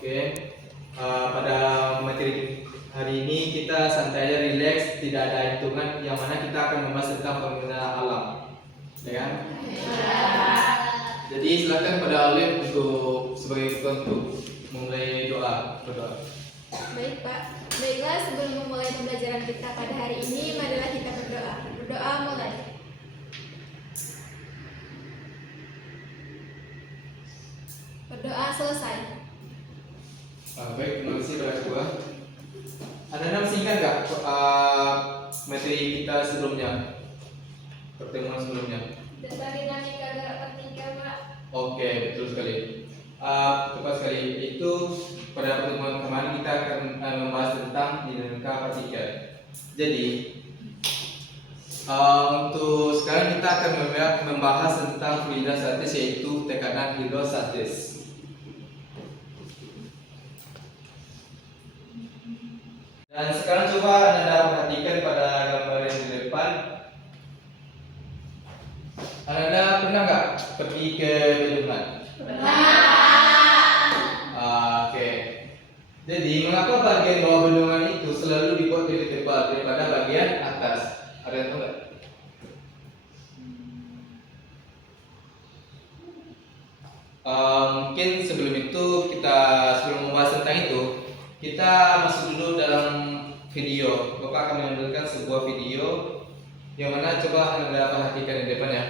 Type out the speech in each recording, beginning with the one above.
Oke, pada materi hari ini kita santai aja, relax, tidak ada hitungan, yang mana kita akan membahas tentang fenomena alam, ya kan? Ya. Jadi silakan pada Alif untuk sebagai ketua untuk memulai berdoa. Baik Pak, baiklah sebelum memulai pembelajaran kita pada hari ini, marilah kita berdoa. Berdoa mulai. Berdoa selesai. Baik, terima kasih pada ketua. Ada nama singkat nggak materi kita sebelumnya, pertemuan sebelumnya? Tentang dinamika gerak partikel, Pak. Oke, betul sekali. Tepat sekali. Itu pada pertemuan kemarin kita akan membahas tentang dinamika partikel. Jadi untuk sekarang kita akan membahas tentang fluida statis, yaitu tekanan hidrostatis. Dan sekarang coba Anda perhatikan pada gambar yang di depan. Anda pernah nggak pergi ke Bendungan? Oke. Jadi mengapa bagian bawah bendungan itu selalu dibuat lebih tebal daripada bagian atas? Ada yang tahu nggak? Mungkin sebelum membahas tentang itu, kita masuk dulu dalam video. Bapak akan menampilkan sebuah video yang mana coba Anda perhatikan di depan ya.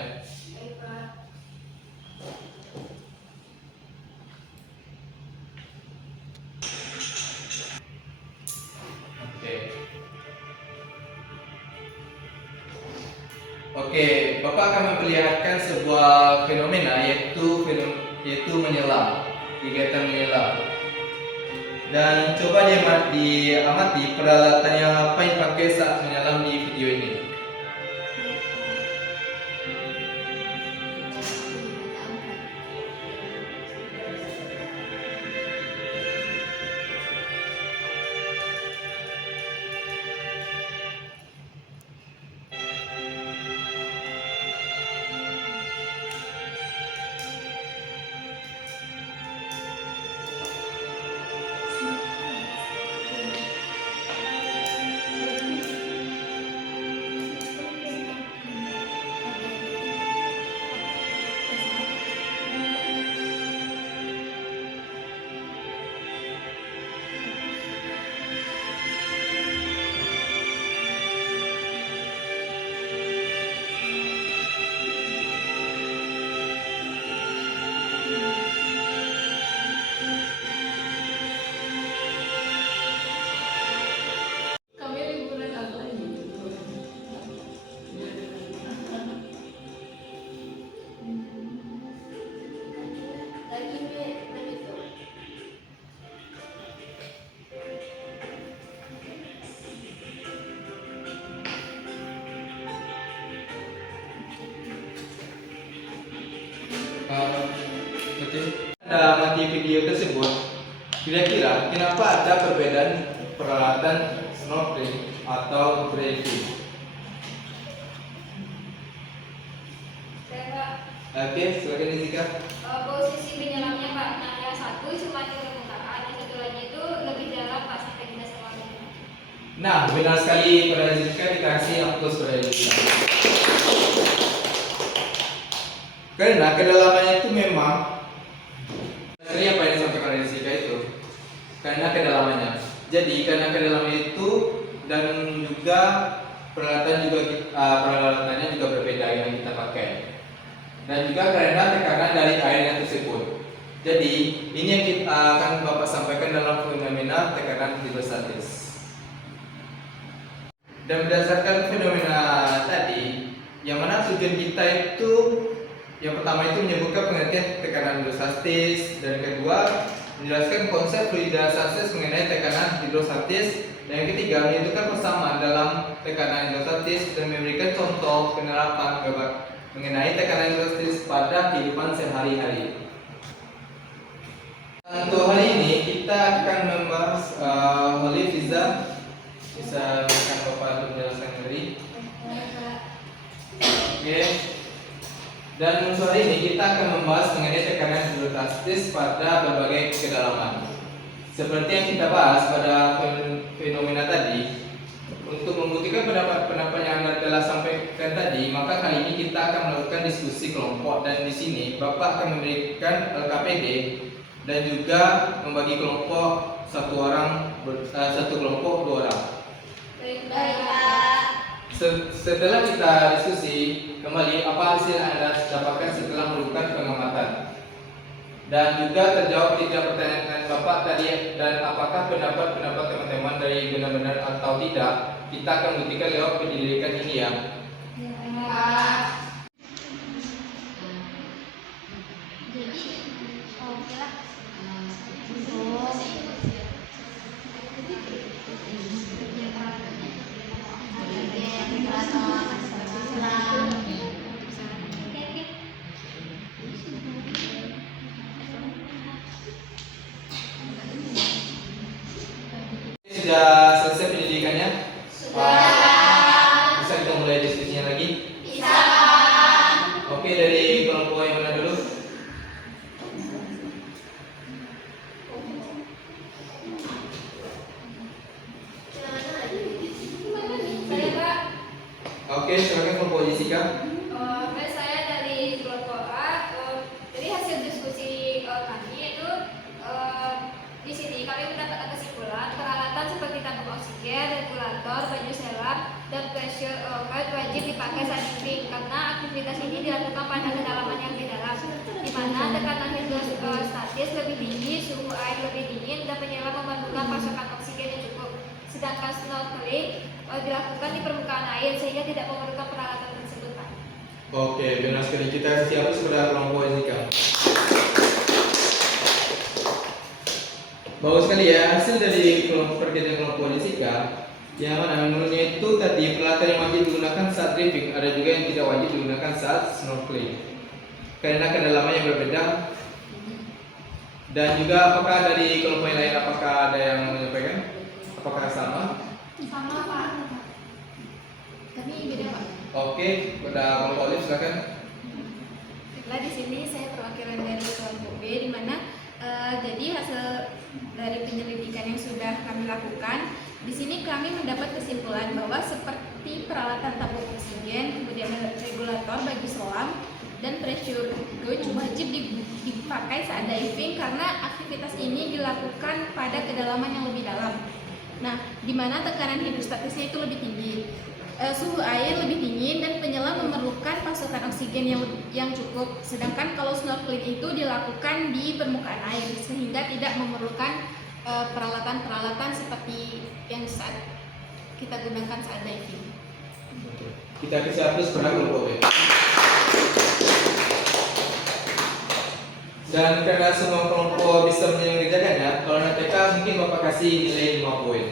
Oke, Bapak akan memperlihatkan sebuah fenomena yaitu menyelam, kegiatan menyelam. Dan coba diamati peralatan yang apa yang dipakai saat menyelam di video ini. Anda amati video tersebut, kira-kira kenapa ada perbedaan peralatan snorkeling atau diving? Oke, silakan Jessica. Posisi penyelamnya Pak, nah yang satu cuma di permukaan, yang satu lagi itu lebih dalam Pak sampai di dasar laut. Nah, benar sekali pada Jessica, dikasih aplaus pada Jessica. Karena kedalamannya itu memang apa yang disampaikan oleh Jessica itu, karena kedalamannya. Jadi karena kedalamannya itu dan juga peralatannya juga berbeda yang kita pakai. Dan juga karena tekanan dari airnya tersebut. Jadi ini yang kita akan Bapak sampaikan dalam fenomena tekanan hidrostatis. Dan berdasarkan fenomena tadi, yang mana tujuan kita itu yang pertama itu menyebutkan pengertian tekanan hidrostatis, dan kedua menjelaskan konsep fluida statis mengenai tekanan hidrostatis, dan yang ketiga menunjukkan persamaan dalam tekanan hidrostatis dan memberikan contoh penerapan mengenai tekanan hidrostatis pada kehidupan sehari-hari. Untuk hari ini kita akan membahas Fiza bisa akan Bapak menjelaskan dari. Oke. Dan untuk hari ini kita akan membahas mengenai tekanan hidrostatis pada berbagai kedalaman. seperti yang kita bahas pada fenomena tadi, untuk membuktikan pendapat yang telah sampaikan tadi, maka kali ini kita akan melakukan diskusi kelompok, dan di sini Bapak akan memberikan LKPD dan juga membagi kelompok satu kelompok 2 orang. Baik, Baik, Pak. Pak. Setelah kita diskusi kembali apa hasil yang Anda dapatkan setelah melakukan pengamatan, dan juga terjawab tidak pertanyaan Bapak tadi, dan apakah pendapat teman-teman dari benar-benar atau tidak, kita akan buktikan lewat penyelidikan ini ya. Pak. Jadi, oke lah. Sudah selesai penyelidikannya? Sudah. Bisa kita mulai diskusinya lagi? Bisa, Pak. Oke, dari kelompok yang mana dulu? Saya, Pak. Oke, silakan kelompok Jessica. Baik, saya dari kelompok A. Dari hasil diskusi kami itu di sini kami mendapatkan kesimpulan peralatan seperti tabung oksigen, regulator, baju selam, dan pressure guide wajib dipakai saat diving karena aktivitas ini dilakukan pada kedalaman yang lebih dalam, di mana tekanan hidrostatis lebih tinggi, suhu air lebih dingin, dan penyelam memerlukan pasokan oksigen yang cukup. Sedangkan snorkeling dilakukan di permukaan air sehingga tidak memerlukan peralatan tersebut, Pak. Oke, benar sekali. Kita siap kepada kelompok Jessica. Bagus sekali ya, hasil dari perkiraan kelompok Jessica, yang mana menurutnya itu tadi peralatan yang wajib digunakan saat diving, ada juga yang tidak wajib digunakan saat snorkeling karena kedalaman yang berbeda. Dan juga apakah dari kelompok yang lain, apakah ada yang menyampaikan? Apakah sama? Sama, Pak. Kami beda, Pak. Oke, pada kelompok Olive silakan. Baiklah, di sini saya perwakilan dari kelompok B, di mana jadi hasil dari penyelidikan yang sudah kami lakukan, di sini kami mendapat kesimpulan bahwa seperti peralatan tabung oksigen, kemudian regulator bagi selam, dan pressure gauge wajib dipakai saat diving karena aktivitas ini dilakukan pada kedalaman yang lebih dalam. Nah, di mana tekanan hidrostatisnya itu lebih tinggi, suhu air lebih dingin, dan penyelam memerlukan pasokan oksigen yang cukup. Sedangkan kalau snorkeling itu dilakukan di permukaan air sehingga tidak memerlukan peralatan-peralatan seperti yang saat kita gunakan saat diving. Kita bisa terus pada kelompok B. Dan karena semua kelompok bisa mengerjakannya, kalau NTK mungkin Bapak kasih nilai 5 poin.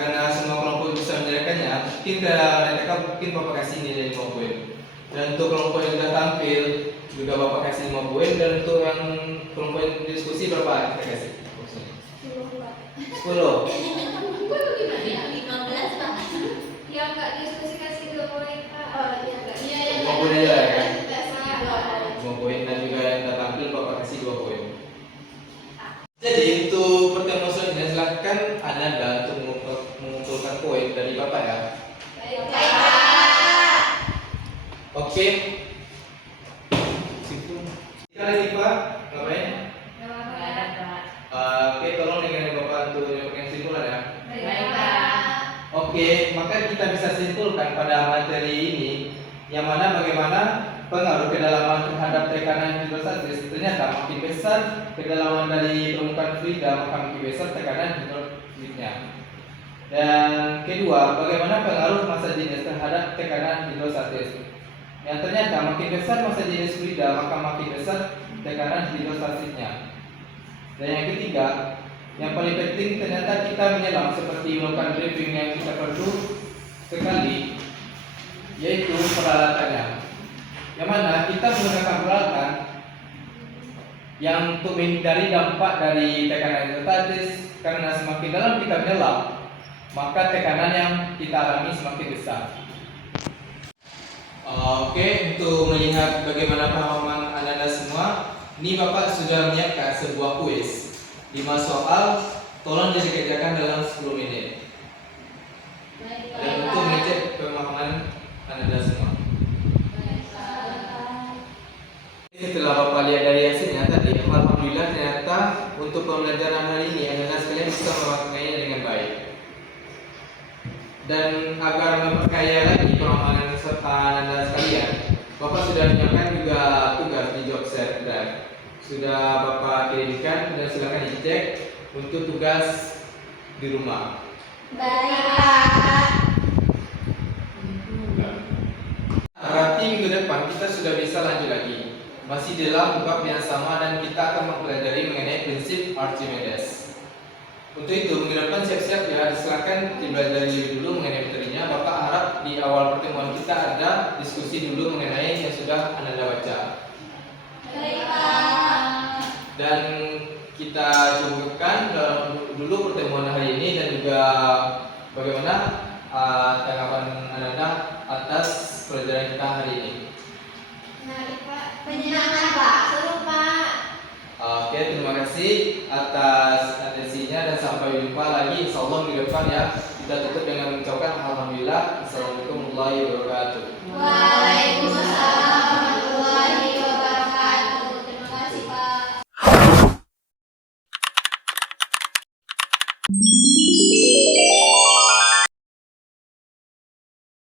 Karena semua kelompok bisa mengerjakannya, mungkin karena NTK mungkin Bapak kasih nilai 5 poin. Dan untuk kelompok yang sudah tampil juga Bapak kasih 5 poin. Dan untuk yang kelompok yang diskusi berapa kita kasih? 10, Pak. 10. Ya, nggak diskusi kasih 2 poin, Pak. Iya, iya. 5 poin aja ya kan? Pak. 5 poin, dan juga yang tidak tampil Bapak kasih 2 poin. Jadi untuk pertemuan selanjutnya silakan Anda untuk mengumpulkan poin dari Bapak ya. Baik, Pak. Oke. Situ. Kita lagi Pak, ngapain? Oke, tolong dengan Bapak untuk menyampaikan kesimpulan ya. Baik, Pak. Oke, maka kita bisa simpulkan pada materi ini yang mana bagaimana pengaruh kedalaman terhadap tekanan hidrostatis. Ternyata makin besar kedalaman dari permukaan fluida, maka makin besar tekanan hidrostatisnya. Dan kedua, bagaimana pengaruh massa jenis terhadap tekanan hidrostatis. Yang ternyata makin besar massa jenis fluida, maka makin besar tekanan hidrostatisnya. Dan yang ketiga, yang paling penting ternyata kita menyelam seperti melakukan diving yang kita perlu sekali, yaitu peralatannya. Yang mana kita menggunakan peralatan yang untuk menghindari dampak dari tekanan hidrostatis, karena semakin dalam kita menyelam, maka tekanan yang kita alami semakin besar. Oke, untuk melihat bagaimana pemahaman Anda semua, ini Bapak sudah menyiapkan sebuah kuis 5 soal, tolong dikerjakan dalam 10 menit. Dan untuk mengecek pemahaman Anda semua. Setelah Bapak lihat dari hasilnya tadi, alhamdulillah ternyata untuk pembelajaran hari ini Anda sekalian bisa memakainya dengan baik. Dan agar memperkaya lagi pemahaman Anda sekalian, Bapak sudah menyiapkan juga tugas di job set drive. Sudah Bapak kirimkan dan silakan dicek untuk tugas di rumah. Baik, Pak. Berarti minggu depan kita sudah bisa lanjut lagi. Masih dalam bab yang sama dan kita akan mempelajari mengenai prinsip Archimedes. Untuk itu, minggu depan siap-siap ya, silakan dipelajari dulu mengenai materinya. Bapak harap di awal pertemuan kita ada diskusi dulu mengenai yang sudah Anda baca. Baik, Pak. Dan kita cukupkan dulu pertemuan hari ini dan juga bagaimana tanggapan Anda atas pelajaran kita hari ini. Menarik, Pak. Menyenangkan, Pak. Seru, Pak. Oke, terima kasih atas atensinya dan sampai jumpa lagi insyaallah minggu depan ya. Kita tutup dengan mengucapkan alhamdulillah. Assalamualaikum warahmatullahi wabarakatuh. Waalaikumsalam.